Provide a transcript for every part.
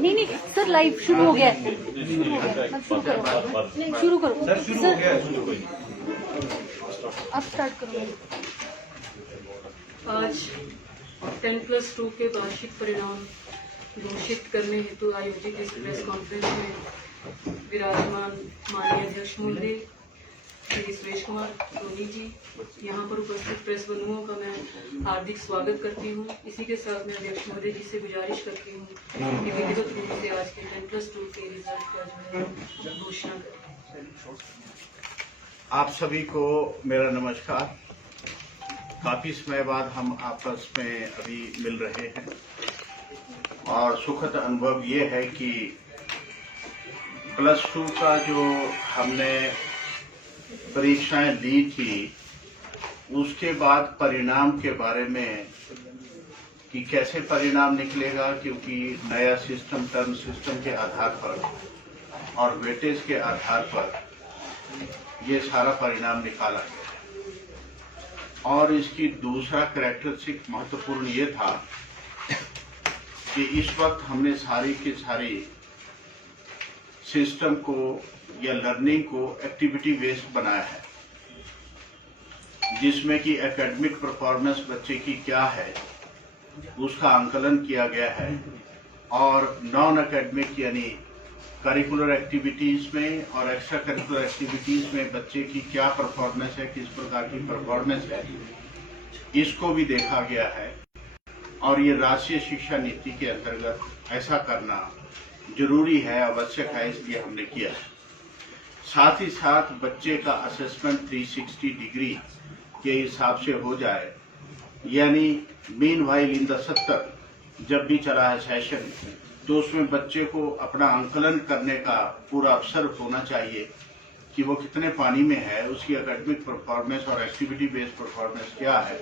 नहीं नहीं sir, live शुरू हो गया है। शुरू करो सर, शुरू हो गया है। आप स्टार्ट करो। आज 10+2 के वार्षिक परिणाम घोषित करने हेतु आयोजित इस प्रेस कॉन्फ्रेंस में विराजमान माननीय अध्यक्ष महोदय श्री सुरेश कुमार सोनी जी, यहाँ पर उपस्थित प्रेस बंधुओं का मैं हार्दिक स्वागत करती हूँ। इसी के साथ मैं अध्यक्ष महोदय जी से गुजारिश करती हूँ कि विधिवत रूप से आज के 10+2 के रिजल्ट का जो है घोषणा करें। आप सभी को मेरा नमस्कार। काफी समय बाद हम आपस में अभी मिल रहे हैं और सुखद अनुभव ये है कि +2 का जो हमने परीक्षाएं ली थी उसके बाद परिणाम के बारे में कि कैसे परिणाम निकलेगा, क्योंकि नया सिस्टम टर्म सिस्टम के आधार पर और वेटेज के आधार पर ये सारा परिणाम निकाला गया और इसकी दूसरा कैरेक्टरिस्टिक महत्वपूर्ण ये था कि इस वक्त हमने सारी की सारी सिस्टम को या लर्निंग को एक्टिविटी बेस्ड बनाया है, जिसमें कि एकेडमिक परफॉर्मेंस बच्चे की क्या है उसका आंकलन किया गया है और नॉन एकेडमिक यानी करिकुलर एक्टिविटीज में और एक्स्ट्रा करिकुलर एक्टिविटीज में बच्चे की क्या परफॉर्मेंस है, किस प्रकार की परफॉर्मेंस है, इसको भी देखा गया है। और ये राष्ट्रीय शिक्षा नीति के अंतर्गत ऐसा करना जरूरी है, आवश्यक है, इसलिए हमने किया है। साथ ही साथ बच्चे का असेसमेंट 360 डिग्री के हिसाब से हो जाए, यानी मीनवाइल इन द 70 जब भी चला है सेशन, तो उसमें बच्चे को अपना आंकलन करने का पूरा अवसर होना चाहिए कि वो कितने पानी में है, उसकी एकेडमिक परफॉर्मेंस और एक्टिविटी बेस्ड परफॉर्मेंस क्या है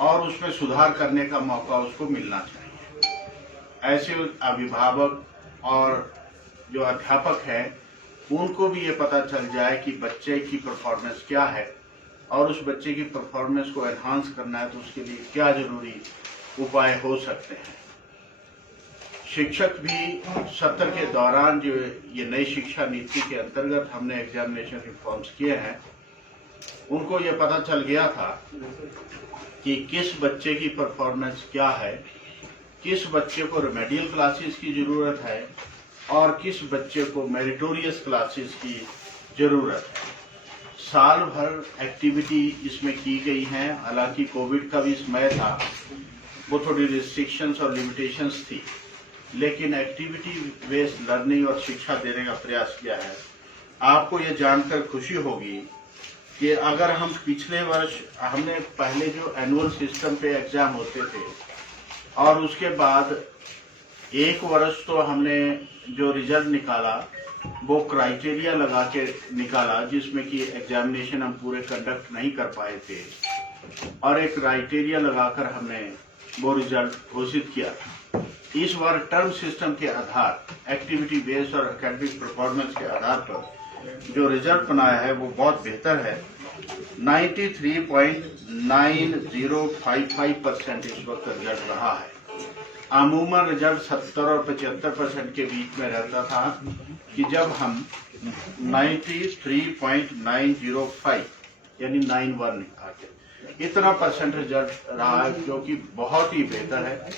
और उसमें सुधार करने का मौका उसको मिलना चाहिए। ऐसे अभिभावक और जो अध्यापक हैं उनको भी ये पता चल जाए कि बच्चे की परफॉर्मेंस क्या है और उस बच्चे की परफॉर्मेंस को एनहांस करना है तो उसके लिए क्या जरूरी उपाय हो सकते हैं। शिक्षक भी सत्र के दौरान जो ये नई शिक्षा नीति के अंतर्गत हमने एग्जामिनेशन रिफॉर्म्स किए हैं, उनको ये पता चल गया था कि किस बच्चे की परफॉर्मेंस क्या है, किस बच्चे को रेमेडियल क्लासेस की जरूरत है और किस बच्चे को मेरिटोरियस क्लासेस की जरूरत है। साल भर एक्टिविटी इसमें की गई हैं, हालांकि कोविड का भी समय था, वो थोड़ी रिस्ट्रिक्शंस और लिमिटेशंस थी, लेकिन एक्टिविटी बेस्ड लर्निंग और शिक्षा देने का प्रयास किया है। आपको ये जानकर खुशी होगी कि अगर हम पिछले वर्ष हमने पहले जो एनुअल सिस्टम पे एग्जाम होते थे और उसके बाद एक वर्ष तो हमने जो रिजल्ट निकाला वो क्राइटेरिया लगा के निकाला, जिसमें कि एग्जामिनेशन हम पूरे कंडक्ट नहीं कर पाए थे और एक क्राइटेरिया लगाकर हमने वो रिजल्ट घोषित किया था। इस बार टर्म सिस्टम के आधार, एक्टिविटी बेस्ड और एकेडमिक परफॉर्मेंस के आधार पर जो रिजल्ट बनाया है वो बहुत बेहतर है। 93.9055% इस वक्त रिजल्ट रहा है। अमूमन रिजल्ट 70 और 75% के बीच में रहता था कि जब हम 93.905 यानी 91 निकालते, इतना परसेंट रिजल्ट रहा है, जो कि बहुत ही बेहतर है।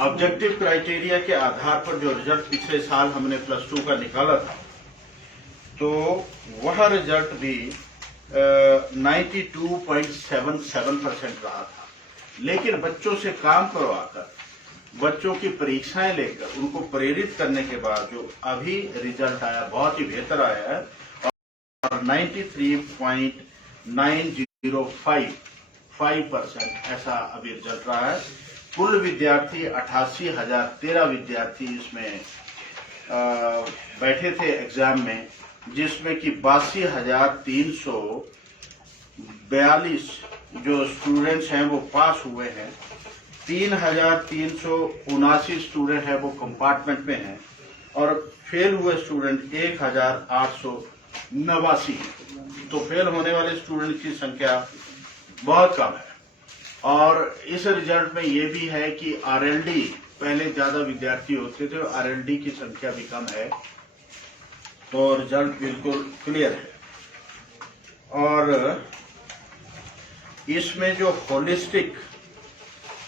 ऑब्जेक्टिव क्राइटेरिया के आधार पर जो रिजल्ट पिछले साल हमने +2 का निकाला था, तो वह रिजल्ट भी 92.77% रहा था। लेकिन बच्चों से काम करवाकर, बच्चों की परीक्षाएं लेकर, उनको प्रेरित करने के बाद जो अभी रिजल्ट आया बहुत ही बेहतर आया है और 93.905% ऐसा अभी रिजल्ट रहा है। कुल विद्यार्थी 88,013 विद्यार्थी इसमें बैठे थे एग्जाम में, जिसमें कि 82,342 जो स्टूडेंट्स हैं वो पास हुए हैं। 3,379 स्टूडेंट हैं वो कंपार्टमेंट में हैं और फेल हुए स्टूडेंट 1,889 हैं। तो फेल होने वाले स्टूडेंट की संख्या बहुत कम है। और इस रिजल्ट में ये भी है कि आरएलडी पहले ज्यादा विद्यार्थी होते थे, आरएलडी की संख्या भी कम है, तो रिजल्ट बिल्कुल क्लियर है। और इसमें जो होलिस्टिक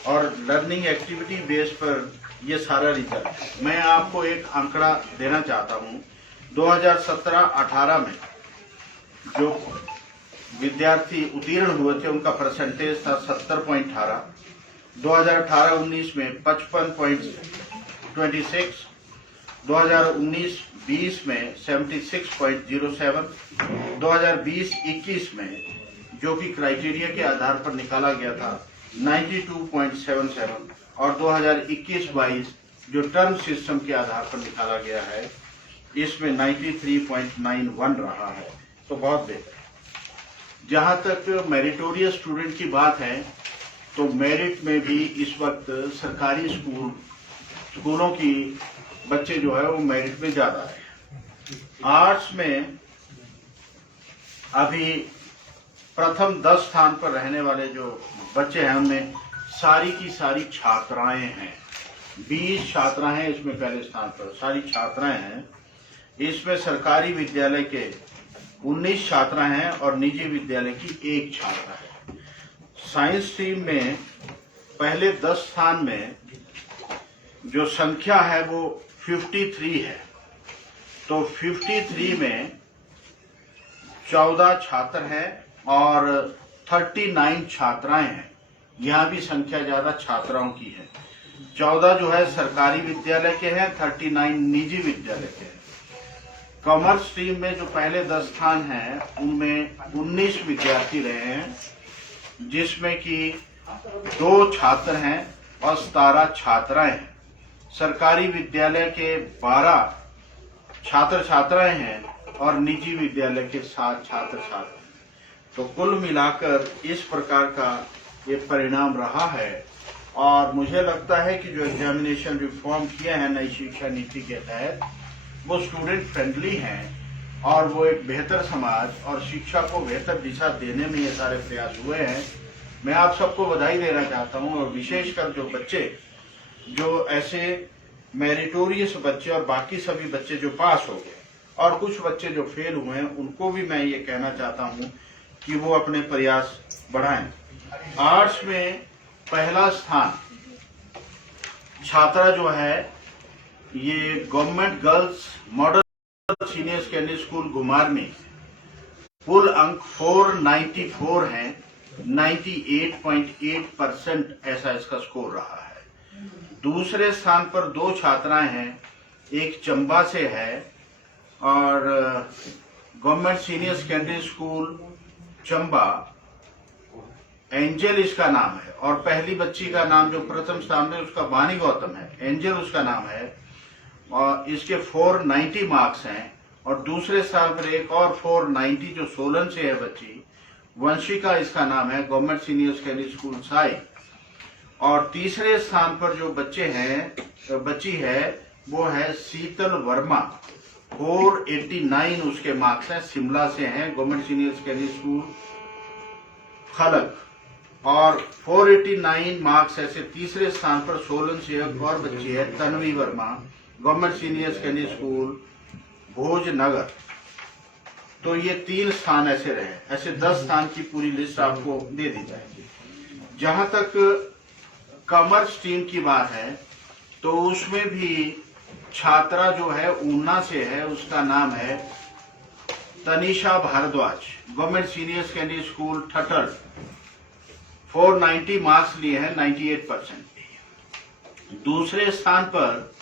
और लर्निंग एक्टिविटी बेस पर ये सारा रिजल्ट है। मैं आपको एक आंकड़ा देना चाहता हूँ। 2017-18 में जो विद्यार्थी उत्तीर्ण हुए थे उनका परसेंटेज था 70.18, 2018-19 में 55.26, 2019-20 में 76.07, 2020-21 में जो कि क्राइटेरिया के आधार पर निकाला गया था 92.77 और 2021-22 जो टर्म सिस्टम के आधार पर निकाला गया है इसमें 93.91 रहा है, तो बहुत बेहतर है। जहां तक मेरिटोरियस स्टूडेंट की बात है तो मेरिट में भी इस वक्त सरकारी स्कूलों की बच्चे जो है वो मेरिट में ज्यादा है। आर्ट्स में अभी प्रथम 10 स्थान पर रहने वाले जो बच्चे हैं उनमें सारी की सारी छात्राएं हैं। 20 छात्राएं हैं इसमें पहले स्थान पर, सारी छात्राएं हैं। इसमें सरकारी विद्यालय के 19 छात्राएं हैं और निजी विद्यालय की 1 छात्रा है। साइंस स्ट्रीम में पहले 10 स्थान में जो संख्या है वो 53 है, तो 53 में 14 छात्र हैं और 39 छात्राएं हैं। यहाँ भी संख्या ज्यादा छात्राओं की है। 14 जो है सरकारी विद्यालय के हैं, 39 निजी विद्यालय के हैं। कॉमर्स स्ट्रीम में जो पहले 10 स्थान हैं उनमें 19 विद्यार्थी रहे हैं, जिसमें कि 2 छात्र हैं और 17 छात्राएं हैं। सरकारी विद्यालय के 12 छात्र छात्राएं हैं और निजी विद्यालय के 7 छात्र छात्राएं। तो कुल मिलाकर इस प्रकार का ये परिणाम रहा है। और मुझे लगता है कि जो एग्जामिनेशन रिफॉर्म किए हैं नई शिक्षा नीति के तहत वो स्टूडेंट फ्रेंडली हैं और वो एक बेहतर समाज और शिक्षा को बेहतर दिशा देने में ये सारे प्रयास हुए हैं। मैं आप सबको बधाई देना चाहता हूं और विशेषकर जो बच्चे जो ऐसे मेरिटोरियस बच्चे और बाकी सभी बच्चे जो पास हो गए और कुछ बच्चे जो फेल हुए हैं उनको भी मैं ये कहना चाहता हूं कि वो अपने प्रयास बढ़ाएं। आर्ट्स में पहला स्थान छात्रा जो है ये government girls model senior secondary school Ghumar में, कुल अंक 494 हैं, 98.8% ऐसा इसका स्कोर रहा है। दूसरे स्थान पर 2 छात्राएं हैं, एक चंबा से है और government senior secondary school Chamba, angel इसका नाम है, और पहली बच्ची का नाम जो प्रथम स्थान में उसका वानी गौतम है, एंजल उसका नाम है और इसके 490 मार्क्स हैं। और दूसरे स्थान पर एक और 490 जो सोलन से है बच्ची, वंशिका इसका नाम है, government senior secondary school Sai. और तीसरे स्थान पर जो बच्ची है वो है शीतल वर्मा, 489 उसके मार्क्स हैं, शिमला से हैं, गवर्नमेंट सीनियर सेकेंडरी स्कूल खलक। और 489 मार्क्स ऐसे तीसरे स्थान पर सोलन से एक और बच्ची है Tanvi Verma, government senior secondary school Bhojnagar. तो ये 3 स्थान ऐसे रहे। ऐसे 10 स्थान की पूरी लिस्ट आपको दे दी जाएगी। जहां तक कॉमर्स स्ट्रीम की बात है तो उसमें भी छात्रा जो है ऊना से है, उसका नाम है Tanisha Bhardwaj, government senior secondary school Thathar, 490 marks लिए हैं, 98%। दूसरे स्थान पर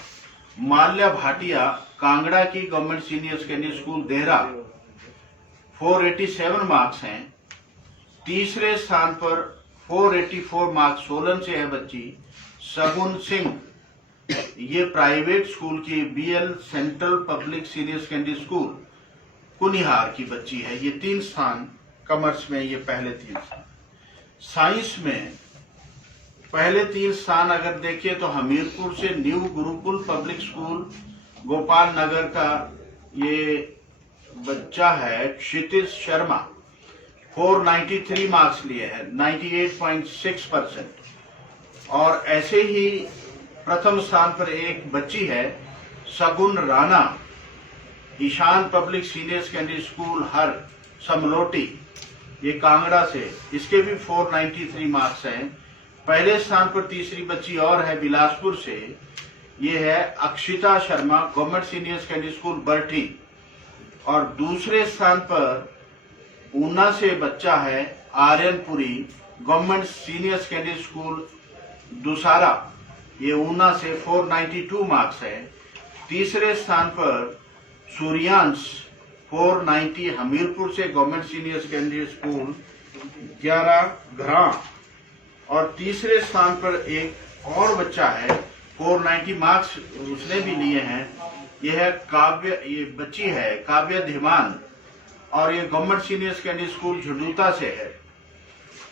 माल्या भाटिया, कांगड़ा की government senior secondary school Dehra, 487 marks हैं। तीसरे स्थान पर 484 मार्क्स सोलन से है बच्ची सगुन सिंह, ये प्राइवेट स्कूल की BL Central Public senior secondary School Kunihar की बच्ची है। ये 3 स्थान कॉमर्स में, ये पहले 3 स्थान। साइंस में पहले 3 स्थान अगर देखिए तो हमीरपुर से new Gurukul public school Gopal Nagar का ये बच्चा है क्षितिज शर्मा, 493 मार्क्स लिए हैं, 98.6%। और ऐसे ही प्रथम स्थान पर एक बच्ची है Shagun Rana, Ishan public senior secondary school Har Samloti, ये कांगड़ा से, इसके भी 493 मार्क्स हैं। पहले स्थान पर तीसरी बच्ची और है बिलासपुर से, ये है Akshita Sharma, government senior secondary school Barthi. और दूसरे स्थान पर ऊना से बच्चा है आर्यनपुरी, गवर्नमेंट सीनियर सेकेंडरी स्कूल दुसारा, ये ऊना से, 492 मार्क्स है। तीसरे स्थान पर सूर्यांश 490 हमीरपुर से, गवर्नमेंट सीनियर सेकेंडरी स्कूल 11 ग्राम। और तीसरे स्थान पर एक और बच्चा है, 490 मार्क्स उसने भी लिए हैं, यह है काव्य, ये बच्ची है काव्य धीमान, और ये गवर्नमेंट सीनियर सेकेंडरी स्कूल झुंडूता से है।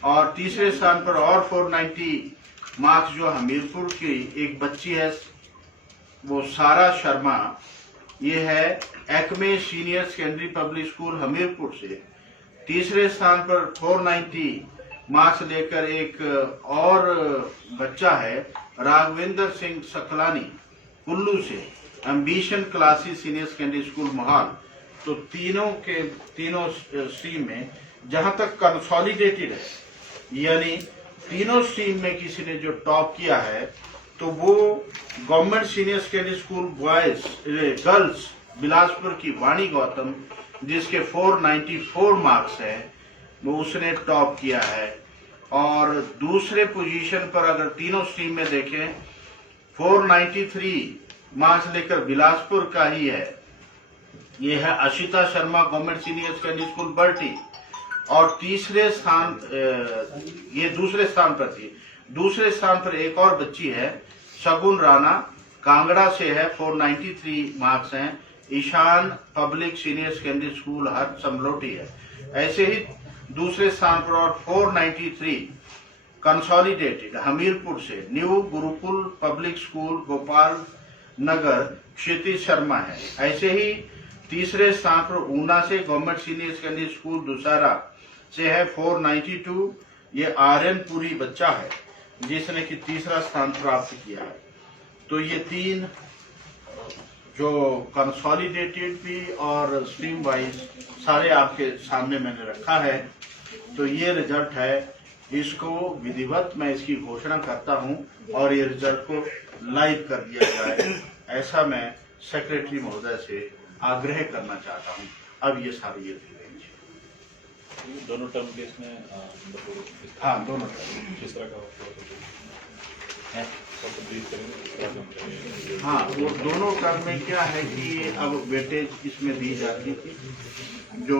और तीसरे स्थान पर और 490 मार्क्स जो हमीरपुर की एक बच्ची है, वो सारा शर्मा, ये है Acme senior secondary public school Hamirpur से। तीसरे स्थान पर 490 मार्क्स लेकर एक और बच्चा है राघवेंद्र सिंह सकलानी, कुल्लू से, ambition classes senior secondary school Mohal. तो तीनों स्ट्रीम में जहां तक कंसोलिडेटेड है, यानी तीनों स्ट्रीम में किसी ने जो टॉप किया है, तो वो government senior secondary school boys girls Bilaspur की वाणी गौतम, जिसके 494 मार्क्स है, वो उसने टॉप किया है। और दूसरे पोजीशन पर अगर तीनों स्ट्रीम में देखें, 493 मार्क्स लेकर बिलासपुर का ही है, ये है Ashita Sharma, government senior secondary school Barti. और तीसरे स्थान, ये दूसरे स्थान पर थी, दूसरे स्थान पर एक और बच्ची है सगुन राणा, कांगड़ा से है, 493 मार्क्स हैं, Ishan public senior secondary school Har Samloti है। ऐसे ही दूसरे स्थान पर और 493 कंसोलिडेटेड हमीरपुर से new Gurukul public school Gopal Nagar Kshitij Sharma है। ऐसे ही तीसरे स्थान पर ऊना से government senior secondary school Dusara से है 492, ये आर्यनपुरी बच्चा है जिसने कि तीसरा स्थान प्राप्त किया है। तो ये तीन जो कंसोलिडेटेड भी और स्ट्रीम वाइज सारे आपके सामने मैंने रखा है। तो ये रिजल्ट है, इसको विधिवत मैं इसकी घोषणा करता हूं और ये रिजल्ट को लाइव कर दिया जाए, ऐसा मैं सेक्रेटरी महोदय से आग्रह करना चाहता हूं। अब ये सारी ये दीजिए दोनों टर्म के इसमें हाँ, दोनों टर्म किस तरह का है? हाँ, वो दोनों टर्म में क्या है कि अब वेटेज इसमें दी जाती थी। जो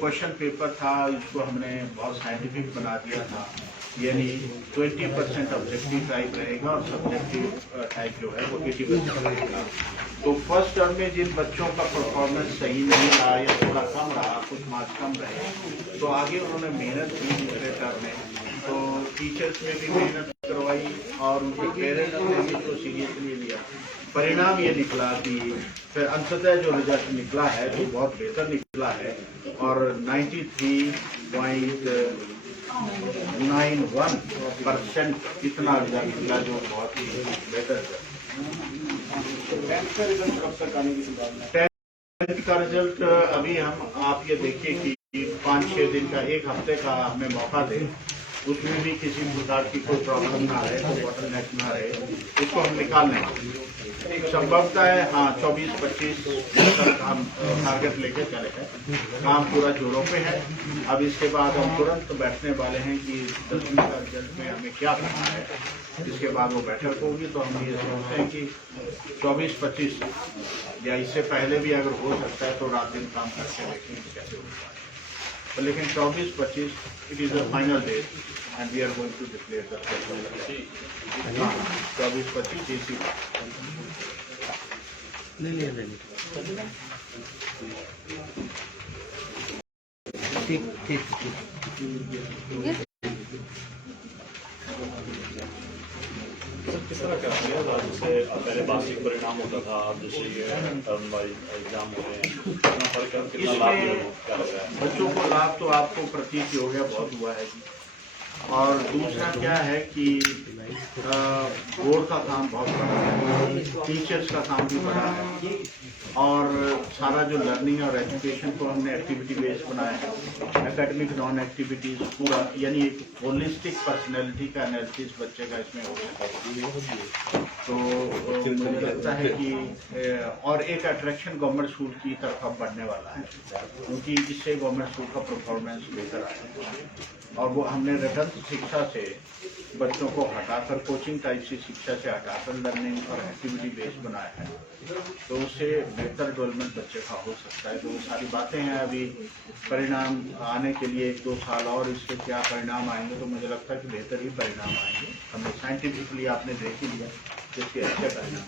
क्वेश्चन पेपर था इसको हमने बहुत साइंटिफिक बना दिया था, यानी 20% ऑब्जेक्टिव टाइप रहेगा और सब्जेक्टिव टाइप जो है वो 80% रहेगा। तो फर्स्ट टर्म में जिन बच्चों का परफॉर्मेंस सही नहीं रहा या थोड़ा कम रहा, कुछ मार्क्स कम रहे, तो आगे उन्होंने मेहनत की दूसरे टर्म में, तो टीचर्स ने भी मेहनत करवाई और उनके पेरेंट्स ने भी तो सीरियसली लिया। परिणाम ये निकला कि फिर अंततः जो रिजल्ट निकला है वो बहुत बेहतर निकला है और 93.91% इतना रिजल्ट निकला जो बहुत ही बेहतर है। 10th का रिजल्ट कब तक आने की संभावना है? 10th का रिजल्ट अभी हम आप ये देखिए कि 5-6 दिन का, एक हफ्ते का हमें मौका दें, उसमें भी किसी प्रकार की कोई प्रॉब्लम ना रहे, कोई बॉटलनेक ना रहे, इसको हम निकाल लेंगे। संभवतः है हाँ 24-25 तक हम टारगेट लेके चले हैं। काम पूरा जोरों पे है। अब इसके बाद हम तुरंत बैठने वाले हैं कि 10वीं का रिजल्ट में हमें क्या करना है। इसके बाद वो बैठक होगी तो हम ये सोचते हैं कि 24-25 या इससे पहले भी अगर हो सकता है तो रात दिन काम करके देखेंगे कैसे होगा। तो लेकिन 24-25 it is the final date and we are going to declare the 24-25 इसी ठीक ठीक ठीक। किस तरह का किया जैसे पहले वार्षिक परिणाम होता था अब जैसे ये टर्म वाइज एग्जाम हो रहे हैं, कितना फर्क है, कितना लाभ इसमें है, क्या लग रहा है? बच्चों को लाभ तो आपको प्रतीत हो गया, बहुत हुआ है जी। और दूसरा क्या है कि बोर्ड का काम बहुत बड़ा है, टीचर्स का काम भी बड़ा है, और सारा जो लर्निंग और एजुकेशन को हमने एक्टिविटी बेस्ड बनाया है, एकेडमिक नॉन एक्टिविटीज पूरा, यानी एक होलिस्टिक पर्सनैलिटी का एनालिसिस बच्चे का इसमें हो सकता है। तो मुझे लगता है कि और एक अट्रैक्शन गवर्नमेंट स्कूल की तरफ अब बढ़ने वाला है, क्योंकि इससे गवर्नमेंट स्कूल का परफॉर्मेंस बेहतर आएगा। और वो हमने रिटर्न शिक्षा से बच्चों को हटाकर, कोचिंग टाइप से शिक्षा से हटाकर लर्निंग और एक्टिविटी बेस्ड बनाया है, तो उससे बेहतर डेवलपमेंट बच्चे का हो सकता है। तो वो सारी बातें हैं, अभी परिणाम आने के लिए 1-2 साल और इसके क्या परिणाम आएंगे, तो मुझे लगता है कि बेहतर ही परिणाम आएंगे। हमने साइंटिफिकली आपने देख ही लिया जिसके अच्छे परिणाम